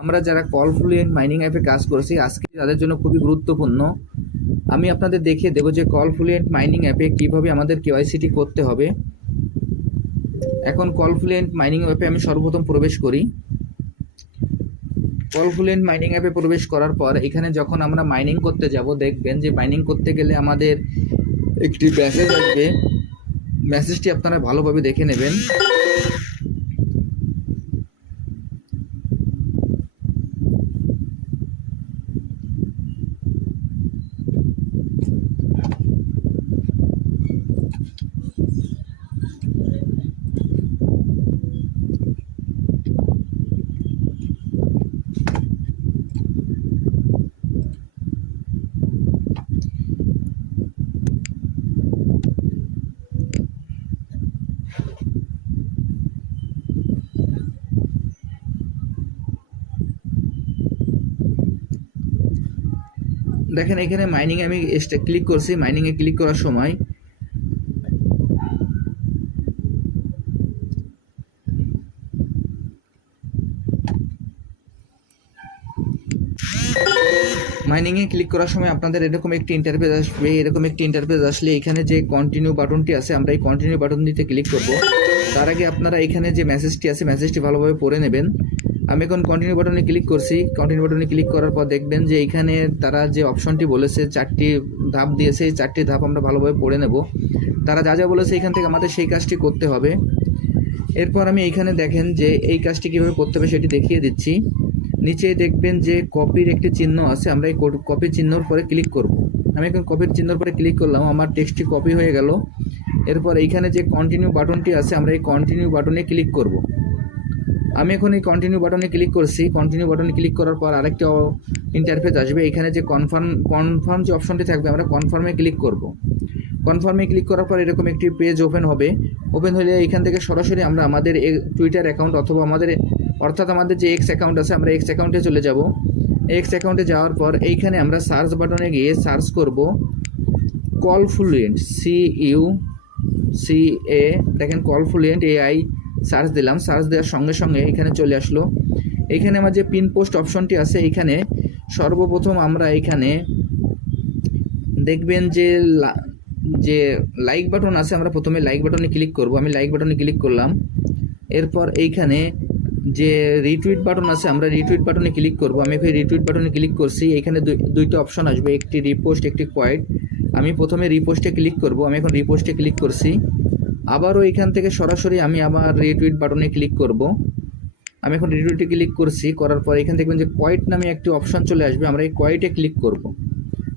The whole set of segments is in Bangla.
আমরা যারা কল ফ্লুয়েন্ট মাইনিং অ্যাপে কাজ করছি, আজকে তাদের জন্য খুবই গুরুত্বপূর্ণ। আমি আপনাদের দেখিয়ে দেবো যে কল ফ্লুয়েন্ট মাইনিং অ্যাপে কীভাবে আমাদের কেওয়াইসিটি করতে হবে। এখন কল ফ্লুয়েন্ট মাইনিং অ্যাপে আমি সর্বপ্রথম প্রবেশ করি। কল ফ্লুয়েন্ট মাইনিং অ্যাপে প্রবেশ করার পর, এখানে যখন আমরা মাইনিং করতে যাব, দেখবেন যে মাইনিং করতে গেলে আমাদের একটি মেসেজ আসবে। মেসেজটি আপনারা ভালোভাবে দেখে নেবেন। দেখেন এখানে মাইনিং আমি ক্লিক করছি। মাইনিংয়ে ক্লিক করার সময় মাইনিংয়ে ক্লিক করার সময় আপনাদের এরকম একটি ইন্টারফেস আসবে। এরকম একটি ইন্টারফেস আসলে এখানে যে কন্টিনিউ বাটনটি আছে, আমরা এই কন্টিনিউ বাটনটিতে ক্লিক করব। তার আগে আপনারা এখানে যে মেসেজটি আছে মেসেজটি ভালোভাবে পড়ে নেবেন। আমি এখন কন্টিনিউ বাটনে ক্লিক করছি। কন্টিনিউ বাটনে ক্লিক করার পর দেখবেন যে এখানে তারা যে অপশনটি বলেছে, চারটি ধাপ দিয়েছে, এই চারটি ধাপ আমরা ভালোভাবে পড়ে নেব। তারা যা যা বলেছে এখান থেকে আমাদের সেই কাজটি করতে হবে। এরপর আমি এইখানে দেখেন যে এই কাজটি কীভাবে করতে হবে সেটি দেখিয়ে দিচ্ছি। নিচে দেখবেন যে কপির একটি চিহ্ন আছে, আমরা এই কপির চিহ্নর পরে ক্লিক করব। আমি এখন কপির চিহ্নর পরে ক্লিক করলাম, আমার টেক্সটটি কপি হয়ে গেল। এরপর এইখানে যে কন্টিনিউ বাটনটি আছে, আমরা এই কন্টিনিউ বাটনে ক্লিক করব। আমি এখন এই কন্টিনিউ বাটনে ক্লিক করছি। কন্টিনিউ বাটনে ক্লিক করার পর আরেকটা ইন্টারফেস আসবে। এখানে যে কনফার্ম কনফার্ম যে অপশনটি থাকবে, আমরা কনফার্মে ক্লিক করব। কনফার্মে ক্লিক করার পর এরকম একটি পেজ ওপেন হবে। ওপেন হলে এখান থেকে সরাসরি আমরা আমাদের টুইটার অ্যাকাউন্ট অথবা আমাদের, অর্থাৎ আমাদের যে এক্স অ্যাকাউন্ট আছে, আমরা এক্স অ্যাকাউন্টে চলে যাব। এক্স অ্যাকাউন্টে যাওয়ার পর এইখানে আমরা সার্চ বাটনে গিয়ে সার্চ করব। Call fluent C U C A দেখেন কল ফ্লুয়েন্ট এআই সার্চ দিলাম, সার্চ দেওয়ার সঙ্গে সঙ্গে এখানে চলে আসলো। এইখানে আমার যে পিন পোস্ট অপশনটি আছে এইখানে সর্বপ্রথম আমরা এখানে দেখবেন যে যে লাইক বাটন আছে, আমরা প্রথমে লাইক বাটনে ক্লিক করব। আমি লাইক বাটনে ক্লিক করলাম। এরপর এইখানে যে রিটুইট বাটন আছে, আমরা রিটুইট বাটনে ক্লিক করব। আমি এখানে রিটুইট বাটনে ক্লিক করছি, এখানে দুইটা অপশন আসবে, একটি রিপোস্ট একটি কোয়াইট আমি প্রথমে রিপোস্টে ক্লিক করব। আমি এখন রিপোস্টে ক্লিক করছি। আবারও এখান থেকে সরাসরি আমি আবার রিটুইট বাটনে ক্লিক করব। আমি এখন রিটুইটে ক্লিক করছি, করার পর এখান থেকে যে কোয়াইট নামে একটি অপশন চলে আসবে, আমরা এই কোয়াইটে ক্লিক করব।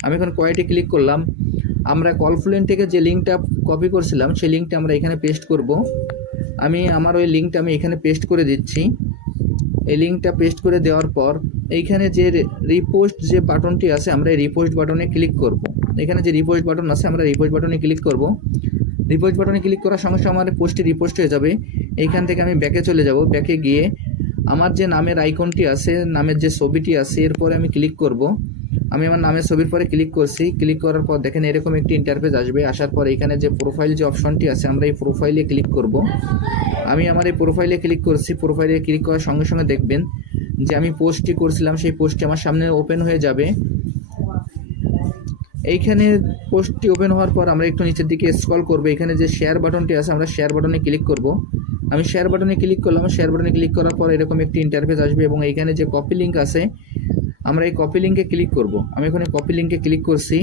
আমি এখন কোয়াইটে ক্লিক করলাম। আমরা কলফ্লুয়েন্ট থেকে যে লিঙ্কটা কপি করছিলাম, সেই লিঙ্কটা আমরা এখানে পেস্ট করব। আমি আমার ওই লিঙ্কটা আমি এখানে পেস্ট করে দিচ্ছি। এই লিঙ্কটা পেস্ট করে দেওয়ার পর এইখানে যে রিপোস্ট যে বাটনটি আছে, আমরা এই রিপোস্ট বাটনে ক্লিক করব। এখানে যে রিপোস্ট বাটন আছে, আমরা রিপোস্ট বাটনে ক্লিক করব। রিপোস্ট বাটনে ক্লিক করার সঙ্গে সঙ্গে আমার পোস্টটি রিপোস্ট হয়ে যাবে। এইখান থেকে আমি ব্যাকে চলে যাব। ব্যাকে গিয়ে আমার যে নামের আইকনটি আছে, নামের যে ছবিটি আছে এরপরে আমি ক্লিক করব। আমি আমার নামের ছবির পরে ক্লিক করছি। ক্লিক করার পর দেখেন এরকম একটি ইন্টারফেস আসবে। আসার পর এখানে যে প্রোফাইল যে অপশনটি আছে, আমরা এই প্রোফাইলে ক্লিক করব। আমি আমার এই প্রোফাইলে ক্লিক করছি। প্রোফাইলে ক্লিক করার সঙ্গে সঙ্গে দেখবেন যে আমি পোস্টটি করছিলাম, সেই পোস্টটি আমার সামনে ওপেন হয়ে যাবে। এইখানে পোস্টটি ওপেন হওয়ার পর আমরা একটু নিচের দিকে স্ক্রল করব। এখানে যে শেয়ার বাটনটি আছে, আমরা শেয়ার বাটনে ক্লিক করব। আমি শেয়ার বাটনে ক্লিক করলাম শেয়ার বাটনে ক্লিক করার পর এরকম একটি ইন্টারফেস আসবে এবং এইখানে যে কপি লিঙ্ক আছে, আমরা এই কপি লিঙ্কে ক্লিক করব। আমি এখানে কপি লিঙ্কে ক্লিক করছি।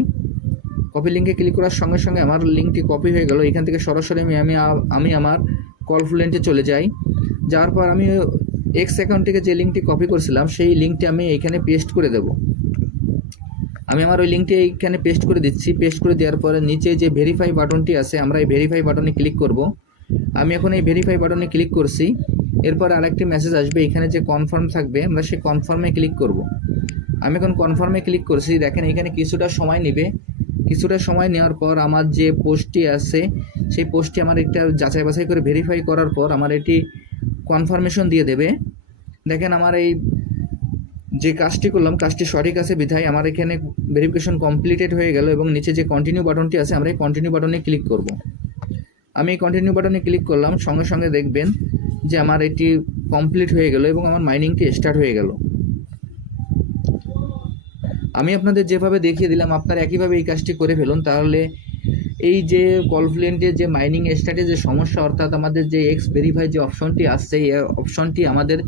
কপি লিঙ্কে ক্লিক করার সঙ্গে সঙ্গে আমার লিঙ্কটি কপি হয়ে গেল। এখান থেকে সরাসরি আমি আমি আমি আমার কল ফ্লুয়েন্টে চলে যাই। যাওয়ার পর আমি এক্স অ্যাকাউন্ট থেকে যে লিঙ্কটি কপি করছিলাম, সেই লিঙ্কটি আমি এখানে পেস্ট করে দেব। আমি আমার ওই লিঙ্কটি এইখানে পেস্ট করে দিচ্ছি। পেস্ট করে দেওয়ার পরে নিচে যে ভেরিফাই বাটনটি আছে, আমরা এই ভেরিফাই বাটনে ক্লিক করব। আমি এখন এই ভেরিফাই বাটনে ক্লিক করছি। এরপর আরেকটি মেসেজ আসবে, এখানে যে কনফার্ম থাকবে, আমরা সেই কনফার্মে ক্লিক করব। আমি এখন কনফার্মে ক্লিক করছি। দেখেন, এখানে কিছুটা সময় নেবে। কিছুটা সময় নেওয়ার পর আমার যে পোস্টটি আছে, সেই পোস্টটি আমার একটা যাচাই বাছাই করে ভেরিফাই করার পর আমার এটি কনফার্মেশন দিয়ে দেবে। দেখেন, আমার এই যে কাজটি করলাম, কাজটি সঠিক আছে, বিধায় আমার এখানে ভেরিফিকেশন কমপ্লিটেড হয়ে গেল এবং নিচে যে কন্টিনিউ বাটনটি আছে, আমরা এই কন্টিনিউ বাটনে ক্লিক করব। আমি এই কন্টিনিউ বাটনে ক্লিক করলাম, সঙ্গে সঙ্গে দেখবেন যে আমার এটি কমপ্লিট হয়ে গেল এবং আমার মাইনিংটি স্টার্ট হয়ে গেল। আমি আপনাদের যেভাবে দেখিয়ে দিলাম, আপনারা একইভাবে এই কাজটি করে ফেলুন, তাহলে এই যে কলফ্লিয়েন্টের যে মাইনিং স্টার্টে যে সমস্যা, অর্থাৎ আমাদের যে এক্স ভেরিফাই যে অপশনটি আসছে, এই অপশনটি আমাদের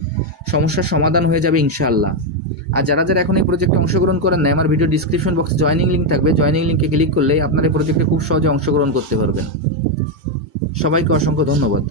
সমস্যার সমাধান হয়ে যাবে ইনশাআল্লাহ। আর যারা যারা এখন এই প্রজেক্টে অংশগ্রহণ করেন না আমার ভিডিও ডিসক্রিপশন বক্সে জয়নিং লিঙ্ক থাকবে। জয়নিং লিঙ্কে ক্লিক করলেই আপনার এই প্রজেক্টে খুব সহজে অংশগ্রহণ করতে পারবেন। সবাইকে অসংখ্য ধন্যবাদ।